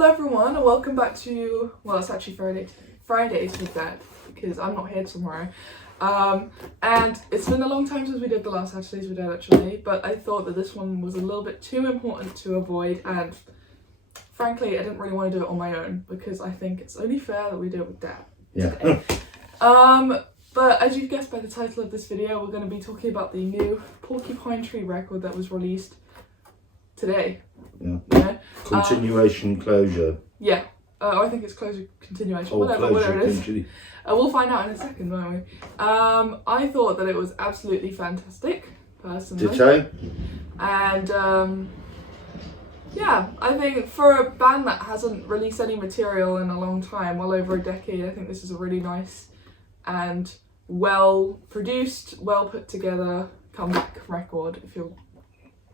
Hello everyone and welcome back to, well, it's actually Fridays with Dad because I'm not here tomorrow. And it's been a long time since we did the last Saturdays with Dad actually, but I thought that this one was a little bit too important to avoid, and frankly I didn't really want to do it on my own because I think it's only fair that we do it with Dad today. But as you've guessed by the title of this video, we're going to be talking about the new Porcupine Tree record that was released today. Yeah. Continuation, closure. Yeah. I think it's closure, continuation, Or whatever closure, it is. We'll find out in a second, won't we? I thought that it was absolutely fantastic, personally. Ditto. And yeah, I think for a band that hasn't released any material in a long time, well over a decade, I think this is a really nice and well produced, well put together comeback record, if you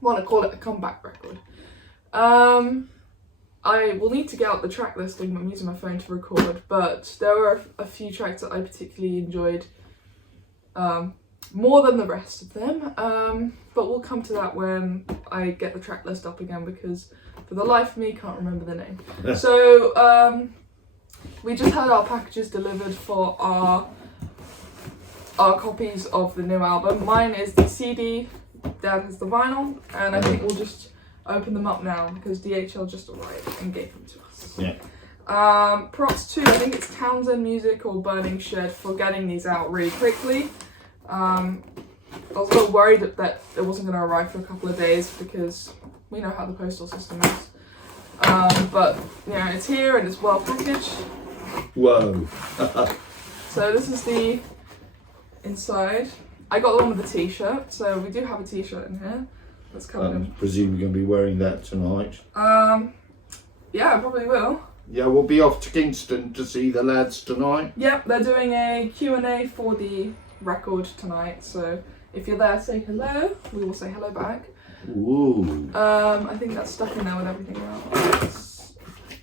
want to call it a comeback record. I will need to get out the track listing. I'm using my phone to record, but there were a few tracks that I particularly enjoyed more than the rest of them, but we'll come to that when I get the track list up again, because for the life of me can't remember the name. So we just had our packages delivered for our copies of the new album. Mine is the CD, Dad has the vinyl, and I think we'll just open them up now because DHL just arrived and gave them to us. Yeah. Props to, I think it's Townsend Music or Burning Shed for getting these out really quickly. I was a little worried that it wasn't going to arrive for a couple of days because we know how the postal system is. But you know, it's here and it's well packaged. Whoa. So this is the inside. I got the one with the t-shirt, so we do have a t-shirt in here. That's covered in. I presume you're going to be wearing that tonight. Yeah, I probably will. Yeah, we'll be off to Kingston to see the lads tonight. Yep, they're doing a Q&A for the record tonight, so if you're there, say hello. We will say hello back. Ooh. I think that's stuck in there with everything else.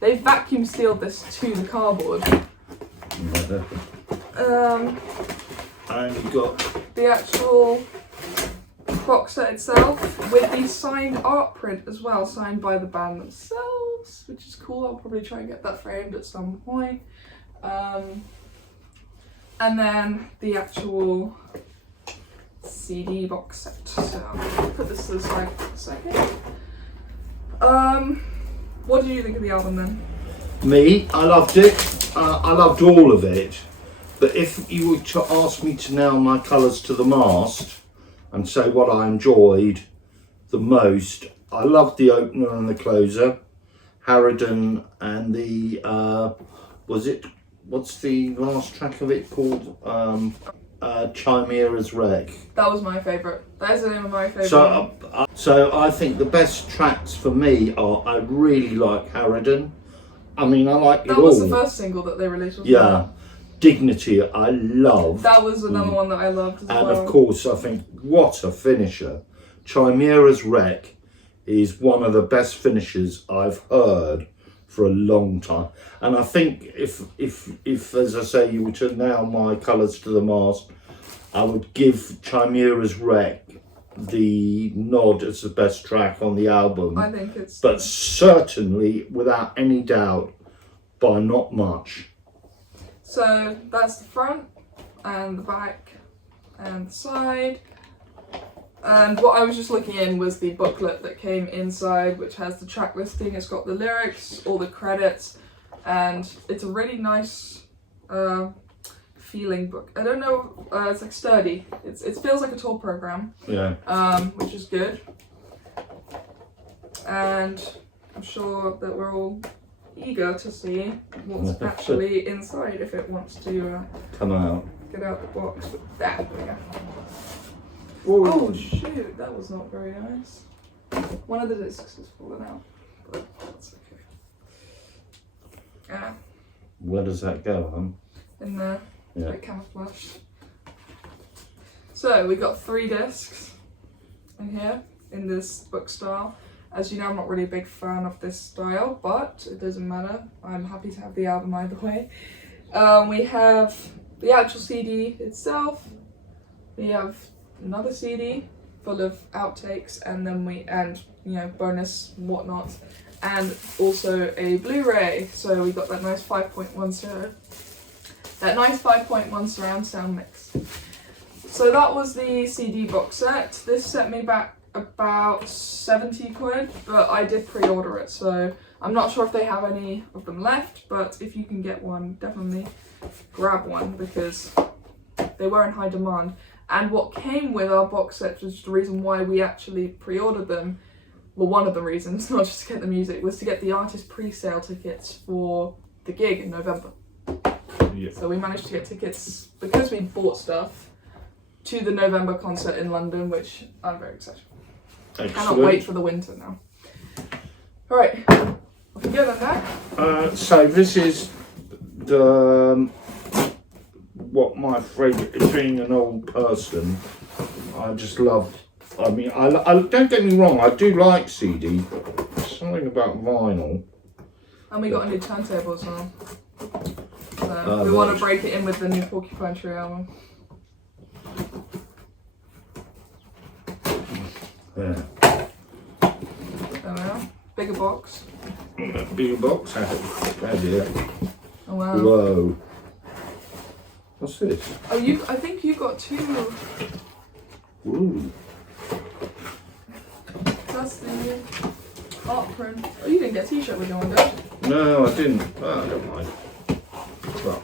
They've vacuum sealed this to the cardboard. And you've got The actual box set itself with the signed art print as well, signed by the band themselves, which is cool. I'll probably try and get that framed at some point. And then the actual CD box set. So I'll put this to the side for a second. What did you think of the album then? me. I loved it. I loved all of it. But if you were to ask me to nail my colours to the mast and say what I enjoyed the most, I loved the opener and the closer, Harridan, and the what's the last track of it called? Chimera's Wreck. That was my favourite. That is the name of my favourite. So I think the best tracks for me are, I really like Harridan. I mean, I like it all. That was the first single that they released, wasn't it? Dignity, I love. That was another one that I loved as well. And of course, I think, what a finisher. Chimera's Wreck is one of the best finishes I've heard for a long time. And I think if as I say, you were to nail my colours to the mast, I would give Chimera's Wreck the nod as the best track on the album. I think it's... But certainly, without any doubt, by not much. So that's the front and the back and the side. And what I was just looking in was the booklet that came inside, which has the track listing. It's got the lyrics, all the credits, and it's a really nice feeling book. I don't know, it's like sturdy. It feels like a tour program. Yeah. Which is good. And I'm sure that we're all eager to see what's actually inside if it wants to come out. Get out the box. There we go. Ooh. Oh shoot, that was not very nice. One of the discs has fallen out, but that's okay. Where does that go, In there, yeah. like camouflage. So we got 3 discs in here in this book style. As you know, I'm not really a big fan of this style, but it doesn't matter. I'm happy to have the album either way. We have the actual CD itself. We have another CD full of outtakes, and then bonus whatnot. and also a Blu-ray. So we got that nice 5.1 surround sound mix. So that was the CD box set. This set me back about 70 quid, but I did pre-order it, so I'm not sure if they have any of them left, but if you can get one, definitely grab one because they were in high demand. And what came with our box set was the reason why we actually pre-ordered them. Well, one of the reasons, not just to get the music, was to get the artist pre-sale tickets for the gig in November. Yeah. So we managed to get tickets because we bought stuff to the November concert in London, which I'm very excited for. Excellent. Cannot wait for the winter now. Alright, off you go then, Dad. So this is the what my favourite, being an old person, I just love. I mean, I don't get me wrong, I do like CD, but something about vinyl. And we got a new turntable as well. So we want to break it in with the new Porcupine Tree album. Yeah. There we are. Bigger box. Bigger box. Oh dear. Oh wow. Whoa. What's this? Oh, I think you got two. Ooh. That's the art print. Oh, you didn't get a t-shirt with your one, did you? No, I didn't. Oh, I don't mind. Well,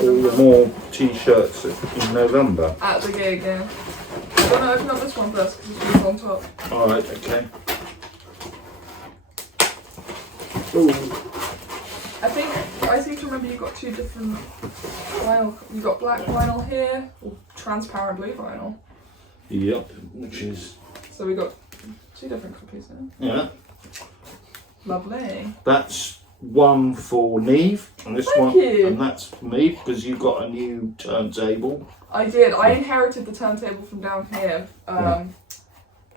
all the more t-shirts in November. At the gig, yeah. I'm going to open up this one first because it's on top. Alright, okay. Ooh. I seem to remember you got two different vinyl. You got black vinyl here, or transparent blue vinyl. Yep, which is... So we got two different copies there. Yeah. Lovely. That's one for Neve, and this Thank one, you. and that's for me, because you got a new turntable. I did. I inherited the turntable from down here,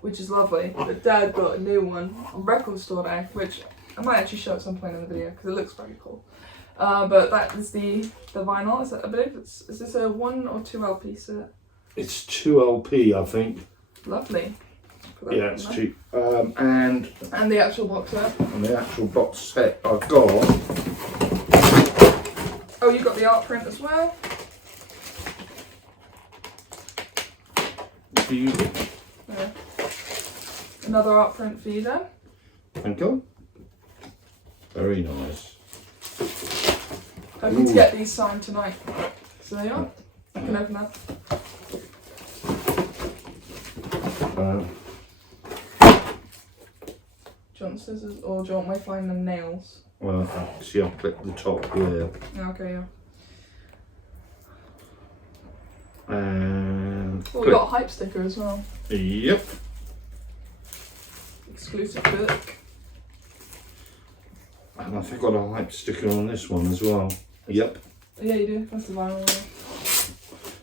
which is lovely. But Dad got a new one on Record Store Day, which I might actually show at some point in the video because it looks very cool. But that is the vinyl. I believe is this a 1 or 2 LP set? It's 2 LP, I think. Lovely. Put that Yeah, on it's there. cheap. And the actual box set. the actual box set I've got. Oh, you got the art print as well. For you. Yeah. Another art print for you then. Thank you. Very nice. Hoping to get these signed tonight. So there you are. You can open that. Do you want scissors or do you want my fine and nails? Well, see, I've clipped the top here. Yeah, okay, yeah. And Oh, we got a hype sticker as well. Yep. Exclusive book. And I think I got a hype sticker on this one as well. Yep. Yeah, you do. That's the vinyl one.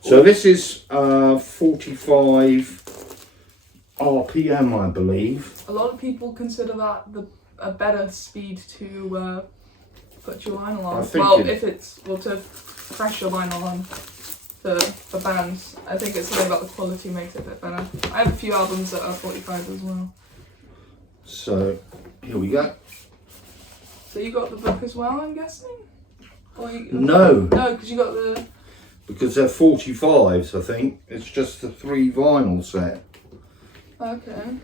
So this is 45 RPM, I believe. A lot of people consider that a better speed to put your vinyl on. To press your vinyl on for bands. I think it's something about the quality makes it a bit better. I have a few albums that are 45 as well. So here we go. So you got the book as well, I'm guessing? No. No, because you got the... Because they're 45s, I think. It's just the 3 vinyl set. Okay.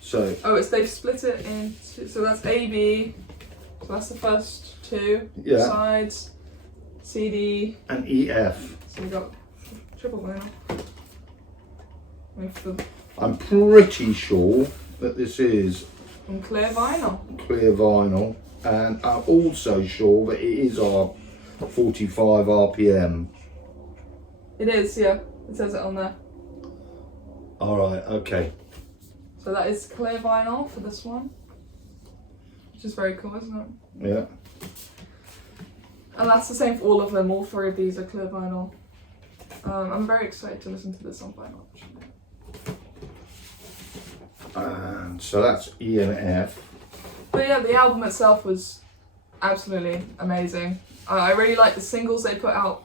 So. Oh, they've split it into... So that's A, B. So that's the first 2 Yeah. sides. CD. And EF. So we got triple vinyl. I'm pretty sure that this is And clear vinyl. clear vinyl. And I'm also sure that it is our 45 RPM. It is, yeah. It says it on there. Alright, okay. So that is clear vinyl for this one. Which is very cool, isn't it? Yeah. And that's the same for all of them. All 3 of these are clear vinyl. I'm very excited to listen to this on vinyl, actually. And so that's E and F. But yeah, the album itself was absolutely amazing. I really liked the singles they put out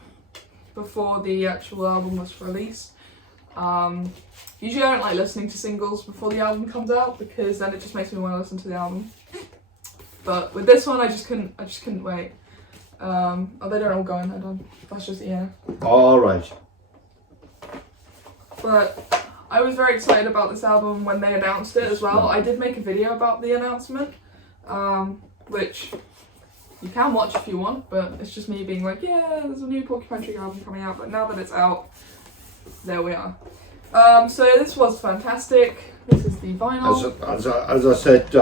before the actual album was released. Usually I don't like listening to singles before the album comes out because then it just makes me want to listen to the album. But with this one, I just couldn't wait. Oh, they don't all go in there, done. That's just All right. But I was very excited about this album when they announced it as well. I did make a video about the announcement, which you can watch if you want, but it's just me being like, yeah, there's a new Porcupine Tree album coming out, but now that it's out, there we are. So this was fantastic. This is the vinyl. As I said,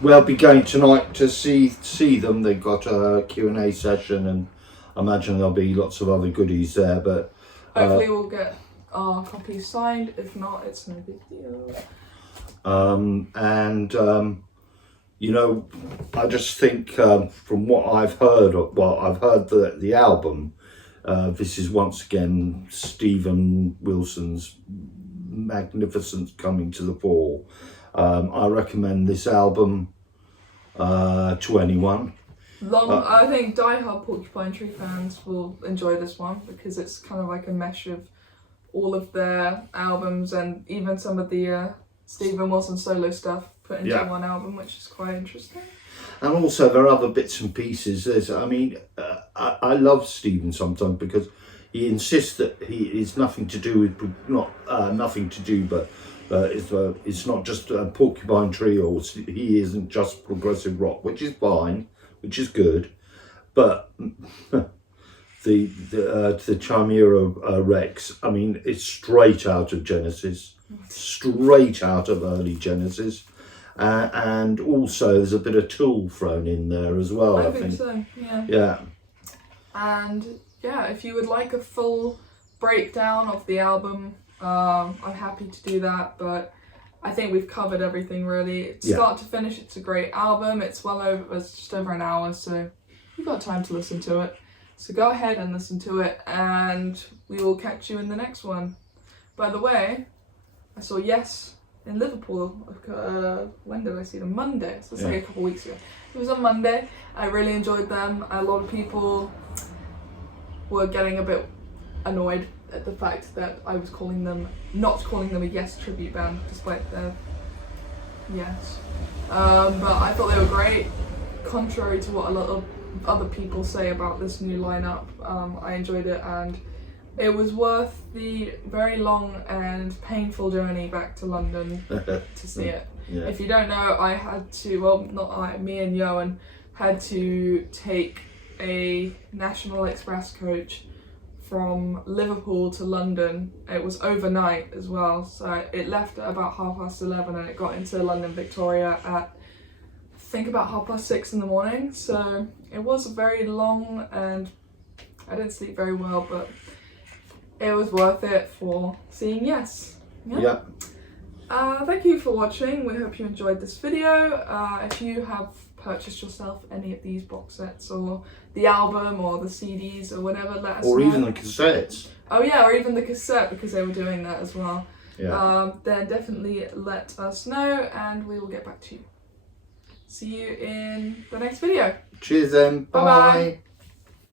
we'll be going tonight to see them. They've got a Q&A session, and I imagine there'll be lots of other goodies there. But hopefully we'll get our copies signed. If not, it's no big deal. You know, I just think from what I've heard, I've heard that the album, this is once again Stephen Wilson's magnificence coming to the fore. I recommend this album to anyone. I think die-hard Porcupine Tree fans will enjoy this one because it's kind of like a mesh of all of their albums and even some of the Stephen Wilson solo stuff put into one album, which is quite interesting. And also there are other bits and pieces. I love Stephen sometimes because he insists that it's nothing to do with it's not just a Porcupine Tree, or he isn't just progressive rock, which is fine, which is good, but the Chimera Rex, I mean, it's straight out of Genesis, straight out of early Genesis. And also there's a bit of Tool thrown in there as well, I think. So, yeah. Yeah. And yeah, if you would like a full breakdown of the album, I'm happy to do that, but I think we've covered everything really. Start to finish, it's a great album. It's just over an hour, so you've got time to listen to it. So go ahead and listen to it, and we will catch you in the next one. By the way, I saw Yes in Liverpool. When did I see them? Monday. So it's like a couple of weeks ago. It was on Monday. I really enjoyed them. A lot of people were getting a bit annoyed at the fact that I was not calling them a Yes tribute band, despite their Yes. But I thought they were great. Contrary to what a lot of other people say about this new lineup, I enjoyed it, and it was worth the very long and painful journey back to London to see it. Yeah. If you don't know, I had to, me and Johan had to take a National Express coach from Liverpool to London. It was overnight as well, so it left at about 11:30 and it got into London Victoria at I think about 6:30 in the morning. So it was very long and I didn't sleep very well, but it was worth it for seeing Yes. Yeah. Thank you for watching. We hope you enjoyed this video. If you have purchased yourself any of these box sets or the album or the CDs or whatever, let us know. Or even the cassettes. Oh yeah, or even the cassette, because they were doing that as well. Yeah. Then definitely let us know and we will get back to you. See you in the next video. Cheers then. Bye. Bye-bye.